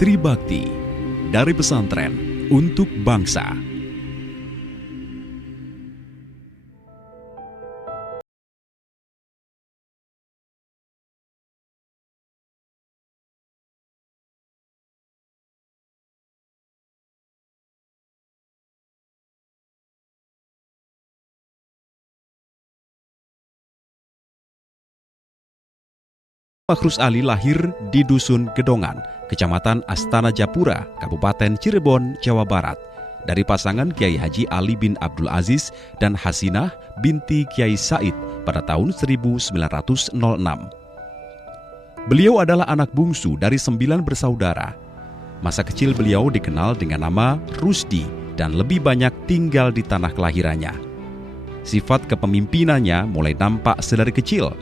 Tribakti dari pesantren untuk bangsa. Makhrus Ali lahir di Dusun Gedongan, Kecamatan Astana Japura, Kabupaten Cirebon, Jawa Barat, dari pasangan Kiai Haji Ali bin Abdul Aziz dan Hasinah binti Kiai Said pada tahun 1906. Beliau adalah anak bungsu dari 9 bersaudara. Masa kecil beliau dikenal dengan nama Rusdi dan lebih banyak tinggal di tanah kelahirannya. Sifat kepemimpinannya mulai nampak sedari kecil.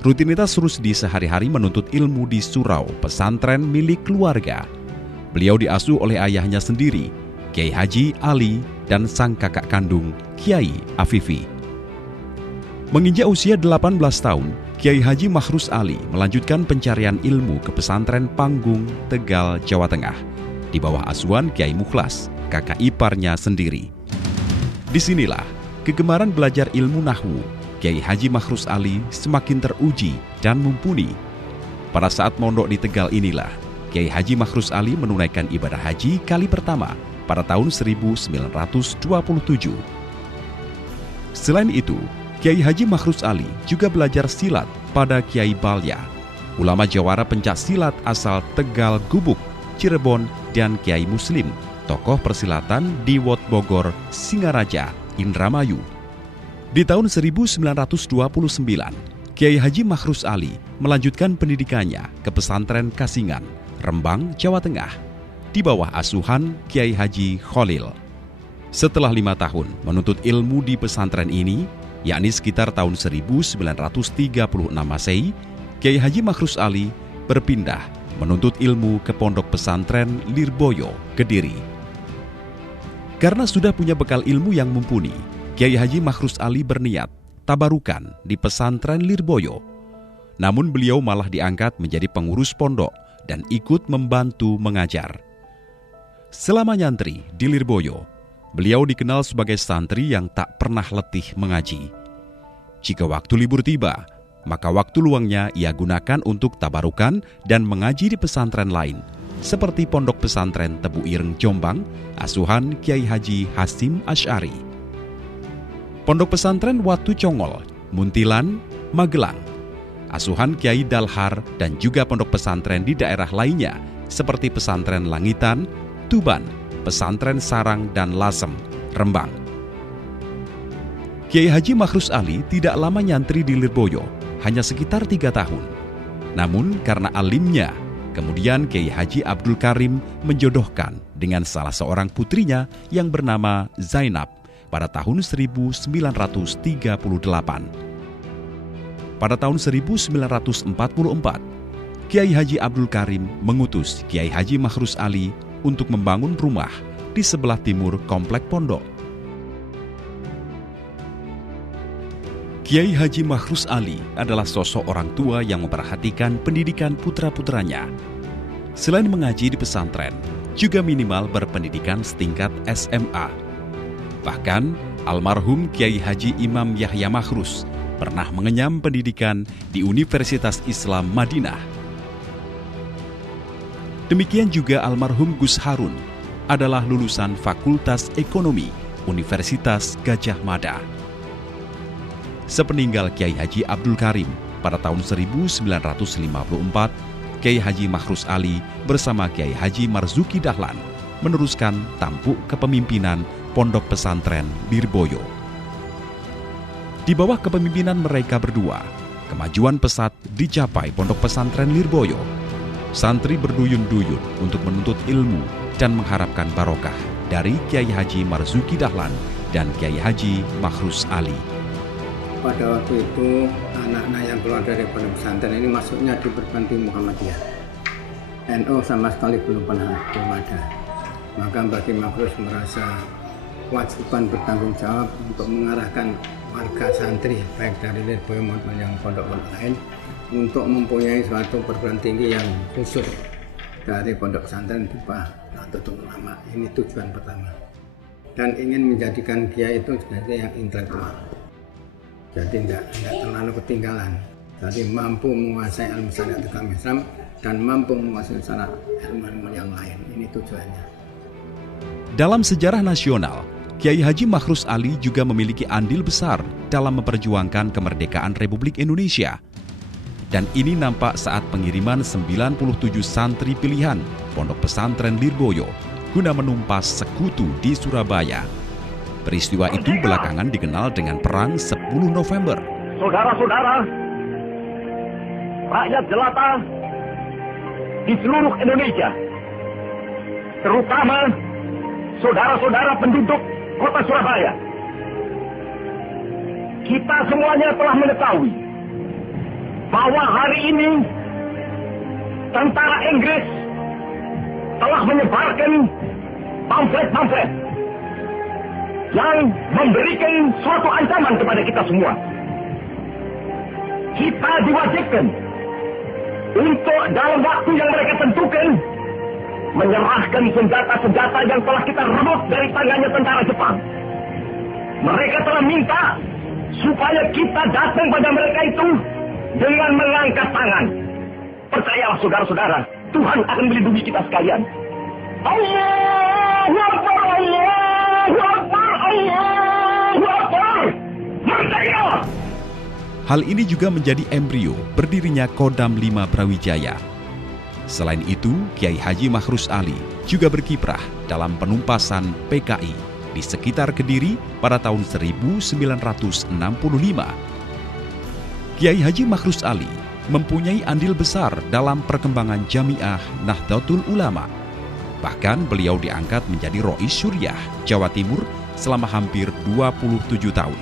Rutinitas Rusdi sehari-hari menuntut ilmu di surau pesantren milik keluarga. Beliau diasuh oleh ayahnya sendiri, Kiai Haji Ali, dan sang kakak kandung, Kiai Afifi. Menginjak usia 18 tahun, Kiai Haji Makhrus Ali melanjutkan pencarian ilmu ke pesantren Panggung, Tegal, Jawa Tengah, di bawah asuhan Kiai Mukhlas, kakak iparnya sendiri. Disinilah kegemaran belajar ilmu nahwu Kiai Haji Makhrus Ali semakin teruji dan mumpuni. Pada saat mondok di Tegal inilah, Kiai Haji Makhrus Ali menunaikan ibadah haji kali pertama pada tahun 1927. Selain itu, Kiai Haji Makhrus Ali juga belajar silat pada Kiai Balya, ulama jawara pencak silat asal Tegal Gubuk, Cirebon, dan Kiai Muslim, tokoh persilatan di Wot Bogor, Singaraja, Indramayu. Di tahun 1929, Kiai Haji Makhrus Ali melanjutkan pendidikannya ke pesantren Kasingan, Rembang, Jawa Tengah, di bawah asuhan Kiai Haji Khalil. Setelah 5 tahun menuntut ilmu di pesantren ini, yakni sekitar tahun 1936 Masehi, Kiai Haji Makhrus Ali berpindah menuntut ilmu ke pondok pesantren Lirboyo, Kediri. Karena sudah punya bekal ilmu yang mumpuni, Kiai Haji Makhrus Ali berniat tabarukan di pesantren Lirboyo. Namun beliau malah diangkat menjadi pengurus pondok dan ikut membantu mengajar. Selama nyantri di Lirboyo, beliau dikenal sebagai santri yang tak pernah letih mengaji. Jika waktu libur tiba, maka waktu luangnya ia gunakan untuk tabarukan dan mengaji di pesantren lain, seperti pondok pesantren Tebu Ireng Jombang, asuhan Kiai Haji Hasim Asy'ari. Pondok pesantren Watu Congol, Muntilan, Magelang, asuhan Kiai Dalhar, dan juga pondok pesantren di daerah lainnya seperti pesantren Langitan, Tuban, pesantren Sarang, dan Lasem, Rembang. Kiai Haji Makhrus Ali tidak lama nyantri di Lirboyo, hanya sekitar 3 tahun. Namun karena alimnya, kemudian Kiai Haji Abdul Karim menjodohkan dengan salah seorang putrinya yang bernama Zainab pada tahun 1938. Pada tahun 1944, Kiai Haji Abdul Karim mengutus Kiai Haji Makhrus Ali untuk membangun rumah di sebelah timur komplek pondok. Kiai Haji Makhrus Ali adalah sosok orang tua yang memperhatikan pendidikan putra-putranya. Selain mengaji di pesantren, juga minimal berpendidikan setingkat SMA. Bahkan, almarhum Kiai Haji Imam Yahya Makhrus pernah mengenyam pendidikan di Universitas Islam Madinah. Demikian juga almarhum Gus Harun adalah lulusan Fakultas Ekonomi Universitas Gadjah Mada. Sepeninggal Kiai Haji Abdul Karim pada tahun 1954, Kiai Haji Makhrus Ali bersama Kiai Haji Marzuki Dahlan meneruskan tampuk kepemimpinan Pondok Pesantren Lirboyo. Di bawah kepemimpinan mereka berdua, kemajuan pesat dicapai Pondok Pesantren Lirboyo. Santri berduyun-duyun untuk menuntut ilmu dan mengharapkan barokah dari Kiai Haji Marzuki Dahlan dan Kiai Haji Makhrus Ali. Pada waktu itu, anak-anak yang keluar dari pondok pesantren ini masuknya di perguruan tinggi Muhammadiyah. NU sama sekali belum ada. Maka bagi Makhrus merasa kewajiban bertanggung jawab untuk mengarahkan warga santri baik dari Lirboyo maupun yang pondok-pondok lain untuk mempunyai suatu perguruan tinggi yang khusus dari Pondok Pesantren Dupa Nahdlatul Ulama. Ini tujuan pertama. Dan ingin menjadikan Kiai itu sebagai yang intelektual. Jadi tidak terlalu ketinggalan. Jadi mampu menguasai ilmu syariat agama Islam dan mampu menguasai syariat ilmu yang lain. Ini tujuannya. Dalam sejarah nasional, Kiai Haji Makhrus Ali juga memiliki andil besar dalam memperjuangkan kemerdekaan Republik Indonesia. Dan ini nampak saat pengiriman 97 santri pilihan Pondok Pesantren Lirboyo guna menumpas sekutu di Surabaya. Peristiwa itu belakangan dikenal dengan Perang 10 November. Saudara-saudara, rakyat jelata di seluruh Indonesia, terutama saudara-saudara penduduk kota Surabaya, kita semuanya telah mengetahui bahwa hari ini tentara Inggris telah menyebarkan pamflet-pamflet yang memberikan suatu ancaman kepada kita semua. Kita diwajibkan untuk dalam waktu yang mereka tentukan menyerahkan senjata-senjata yang telah kita rebut dari tangannya tentara Jepang. Mereka telah minta supaya kita datang pada mereka itu dengan mengangkat tangan. Percayalah saudara-saudara, Tuhan akan melindungi kita sekalian. Allahu Akbar, Allahu Akbar, Allahu Akbar. Merdeka! Hal ini juga menjadi embrio berdirinya Kodam 5 Brawijaya. Selain itu, Kiai Haji Makhrus Ali juga berkiprah dalam penumpasan PKI di sekitar Kediri pada tahun 1965. Kiai Haji Makhrus Ali mempunyai andil besar dalam perkembangan Jamiah Nahdlatul Ulama. Bahkan beliau diangkat menjadi Rois Syuriah Jawa Timur selama hampir 27 tahun.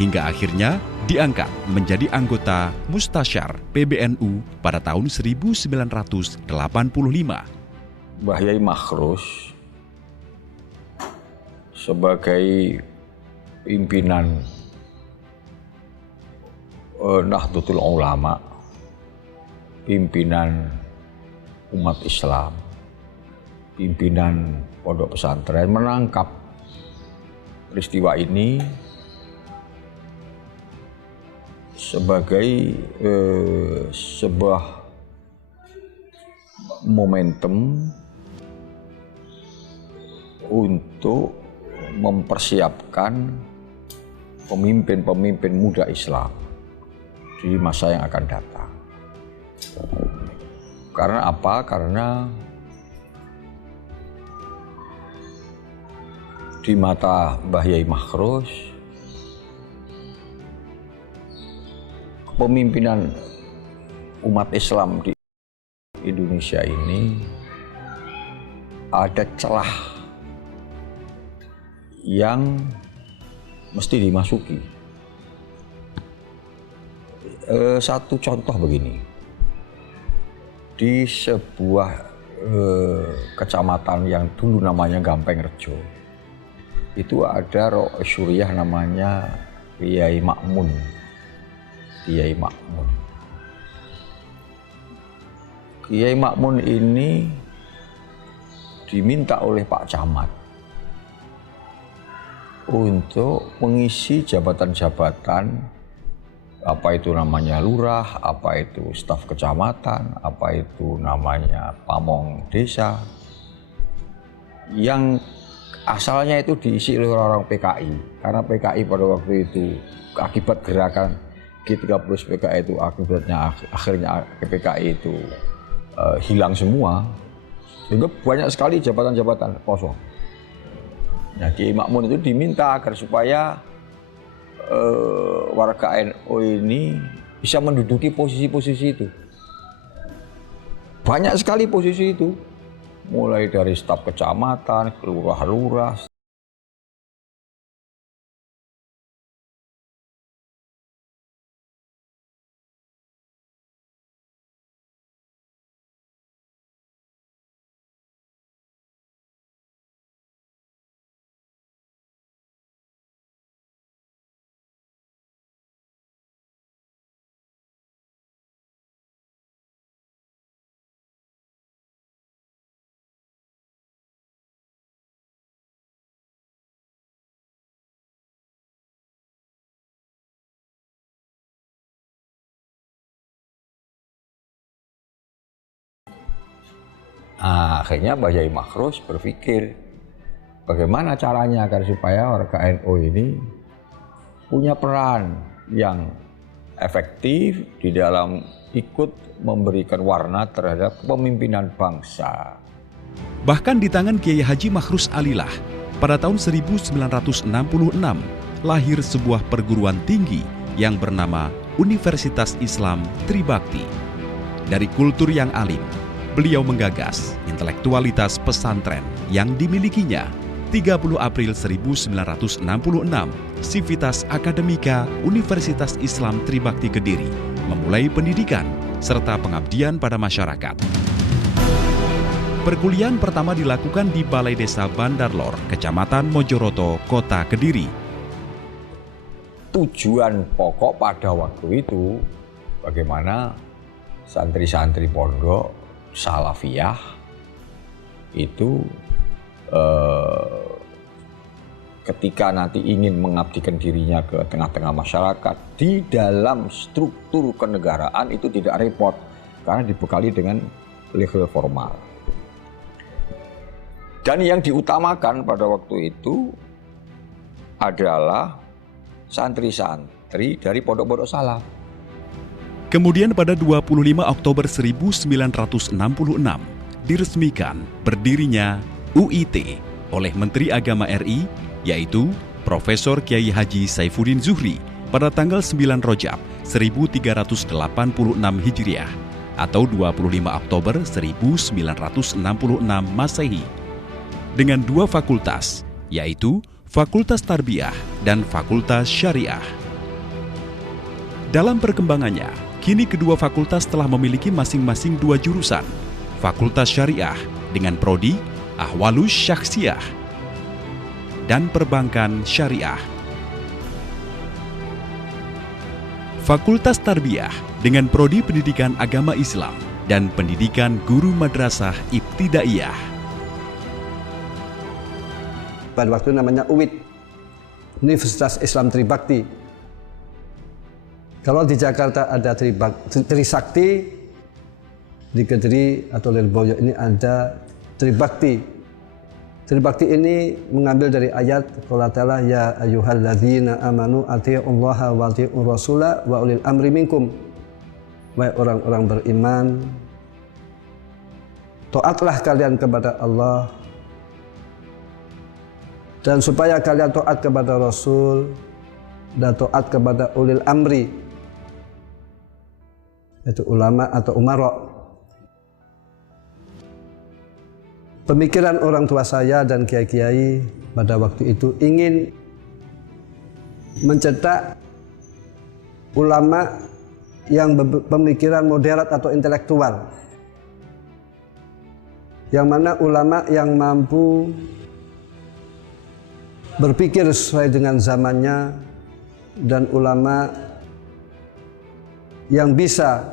Hingga akhirnya diangkat menjadi anggota Mustasyar PBNU pada tahun 1985. Mbah Yai Makhrus sebagai pimpinan Nahdlatul Ulama, pimpinan umat Islam, pimpinan pondok pesantren menangkap peristiwa ini sebagai sebuah momentum untuk mempersiapkan pemimpin-pemimpin muda Islam di masa yang akan datang. Karena apa? Karena di mata Mbah Yai Makhrus, kepemimpinan umat Islam di Indonesia ini ada celah yang mesti dimasuki. Satu contoh begini, di sebuah kecamatan yang dulu namanya Gampeng Rejo, itu ada Rois Syuriah namanya Kiai Makmun. Kiai Makmun. Kiai Makmun ini diminta oleh Pak Camat untuk mengisi jabatan-jabatan, apa itu namanya lurah, apa itu staf kecamatan, apa itu namanya pamong desa, yang asalnya itu diisi oleh orang-orang PKI. Karena PKI pada waktu itu akibat gerakan G30 PKI itu akhirnya PKI itu hilang semua, sehingga banyak sekali jabatan-jabatan kosong. Nah, Kiai Makmun itu diminta agar supaya warga NU ini bisa menduduki posisi-posisi itu. Banyak sekali posisi itu, mulai dari staf kecamatan, lurah-lurah, Akhirnya Mbah Yai Makhrus berpikir bagaimana caranya agar supaya warga NU ini punya peran yang efektif di dalam ikut memberikan warna terhadap kepemimpinan bangsa. Bahkan di tangan Kiai Haji Makhrus Alilah, pada tahun 1966 lahir sebuah perguruan tinggi yang bernama Universitas Islam Tribakti. Dari kultur yang alim, beliau menggagas intelektualitas pesantren yang dimilikinya. 30 April 1966, Sivitas Akademika Universitas Islam Tribakti Kediri memulai pendidikan serta pengabdian pada masyarakat. Perkuliahan pertama dilakukan di Balai Desa Bandarlor, Kecamatan Mojoroto, Kota Kediri. Tujuan pokok pada waktu itu bagaimana santri-santri pondok salafiyah itu ketika nanti ingin mengabdikan dirinya ke tengah-tengah masyarakat di dalam struktur kenegaraan itu tidak repot karena dibekali dengan level formal. Dan yang diutamakan pada waktu itu adalah santri-santri dari pondok-pondok salaf. Kemudian pada 25 Oktober 1966 diresmikan berdirinya UIT oleh Menteri Agama RI, yaitu Profesor Kiai Haji Saifuddin Zuhri pada tanggal 9 Rojab 1386 Hijriah atau 25 Oktober 1966 Masehi, dengan 2 fakultas, yaitu Fakultas Tarbiyah dan Fakultas Syariah. Dalam perkembangannya, kini kedua fakultas telah memiliki masing-masing 2 jurusan, Fakultas Syariah dengan prodi Ahwalus Syakhsiyah dan Perbankan Syariah. Fakultas Tarbiyah dengan prodi Pendidikan Agama Islam dan Pendidikan Guru Madrasah Ibtidaiyah. Pada waktu namanya UIT, Universitas Islam Tribakti. Kalau di Jakarta ada Trisakti, di Kediri atau Lirboyo ini ada Tribakti. Tribakti ini mengambil dari ayat qala ta'ala ya ayyuhalladzina amanu athi'ullaha wa athi'ur rasula wa ulil amri minkum. Wahai orang-orang beriman, taatlah kalian kepada Allah dan supaya kalian taat kepada Rasul dan taat kepada ulil amri, yaitu ulama atau umara. Pemikiran orang tua saya dan kiai-kiai pada waktu itu ingin mencetak ulama yang pemikiran moderat atau intelektual, yang mana ulama yang mampu berpikir sesuai dengan zamannya dan ulama yang bisa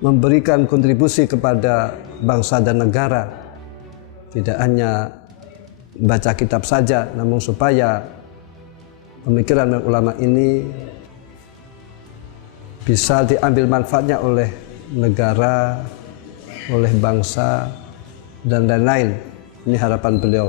memberikan kontribusi kepada bangsa dan negara. Tidak hanya baca kitab saja, namun supaya pemikiran ulama ini bisa diambil manfaatnya oleh negara, oleh bangsa, dan lain-lain. Ini harapan beliau.